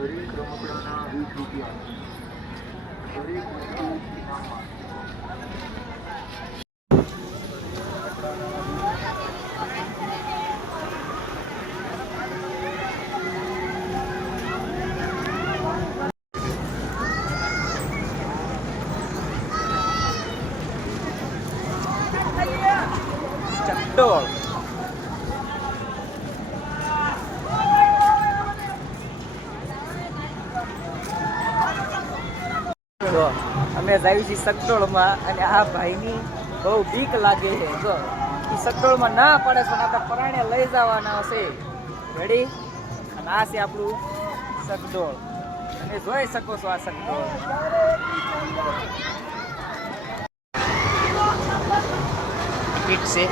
દરેક રમકડાના 20 રૂપિયા. દરેક વસ્તુ ઇનામમાં. ચકડોળ જો અમે જઈએ છીએ સકડોળમાં અને આ ભાઈની બહુ બીક લાગે છે. જો એ સકડોળમાં ના પડે છે, આપણે પરાણે લઈ જવાના છે. રેડી? અને આ છે આપણું સકડોળ. તમે જોઈ શકો છો આ સકડોળ. ઠીક છે.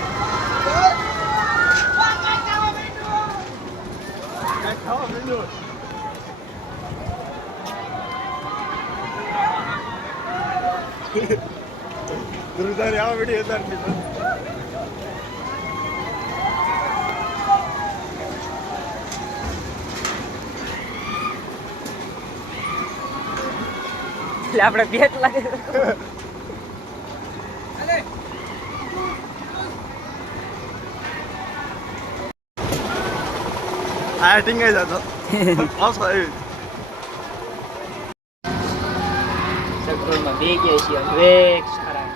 ગુરુદારી આવા બેઠી હતા એટલે આપણે બેક લાગે. આ ટીંગાઈ જતો પાછો આવી સકડોળમાં બે ગયા છીએ હવે ખરા.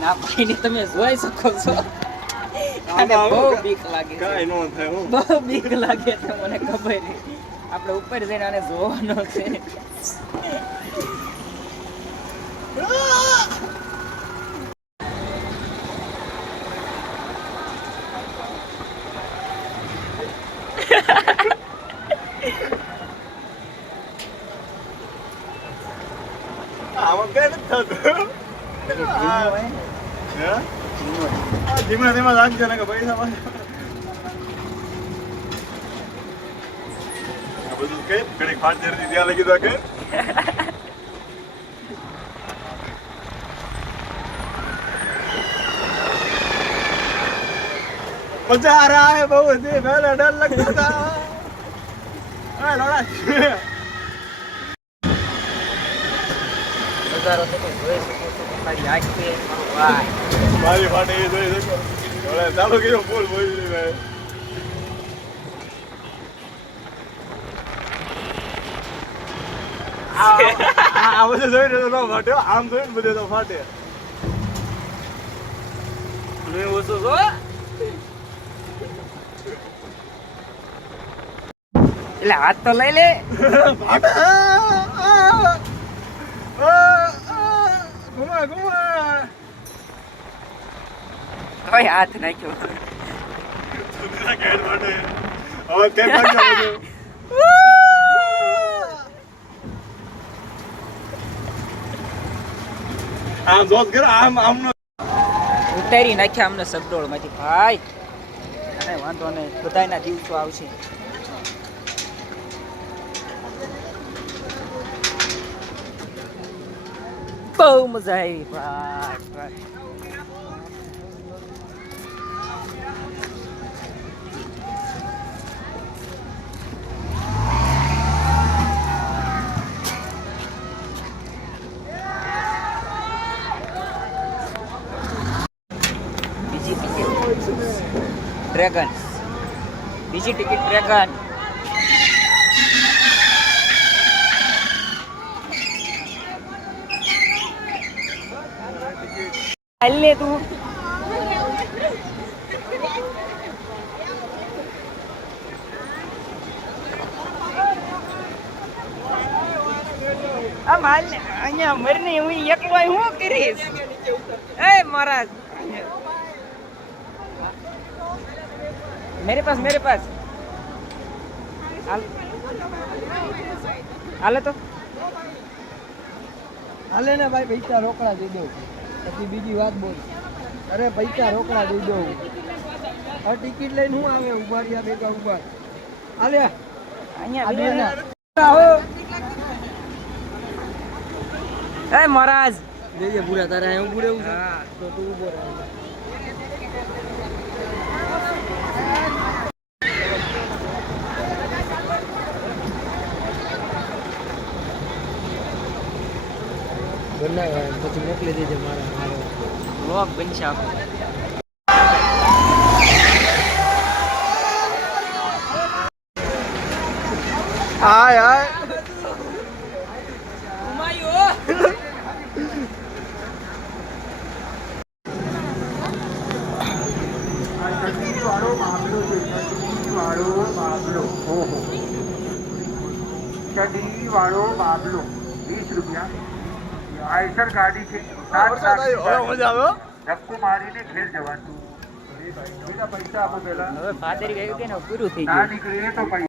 ના ભાઈને તમે જોઈ શકો છો. આને બહુ બીક લાગે છે. કાંઈ નો થાય હો. બહુ બીક લાગે છે, મને ખબર નહીં. આપણે ઉપર જઈને આને જોવાનો છે. આમાં કઈ નથી થતું હે? આ ધીમે ધીમે રાખજો ને કે પૈસા આ બધું કઈ ઘણી ફાટ જતી ત્યાં લગી તો કે मजा आ रहा है बहुत ही पहले डर लगता था अरे लोड़ा નજારો તમે જોઈ શકો છો. તમારી આંખે મારો ભાઈ. મારી ફાટે એ જોઈ શકો લોડા ચાલુ કર્યો ફૂલ બોલી ભાઈ આ બધું જોઈ રહ્યો ન ફાટ્યો આમ જોઈને બધે તો ફાટે મેં ઓછો છો. એટલે હાથ તો લઈ લે. ફાટે ઘુમા ઘુમા કોઈ હાથ નાખ્યો. હવે કઈ પાડજો આમ જોત કર આમ આમ ઉતારી નાખ્યા અમને સગડોળમાંથી ભાઈ. અને વાંધો નહીં, બધાયના દિવસો આવશે. બહુ મજા આવી ભાઈ. બીજી ટિકિટ ડ્રેગન. બીજી ટિકિટ ડ્રેગન. હાલ તું. આમ હાલ ને અહીંયા મરને હું એકલો હું કરીશ. એ મહારાજ मेरे पास हाले तो હાલે ને ભાઈ પૈસા રોકડા દઈ દઉં પછી બીજી વાત બોલ અરે પૈસા રોકડા દઈ દઉં આ ટિકિટ લઈને હું આવે ઉભા રહ્યા ભેગા ઉભા હાલે અહીંયા એ મહારાજ જઈએ પૂરા તારા હું પૂરે હા તો તું ઉભો રહે બનાવે પછી મોકલી દેજે મારા વ્લોગ બનશે આખો. હાય હાય વાળો મામલો છે વાળો મામલો ચડી વાળો મામલો 20 રૂપિયા આઈસર ગાડી છે 7 લાખ મજા આવે ધક્કો મારીને ઘેર જવાનું પૈસા આપો પેલા હવે ફાધર ગયું કે ને પૂરું થઈ ના ગયું. નીકળે તો પૈસા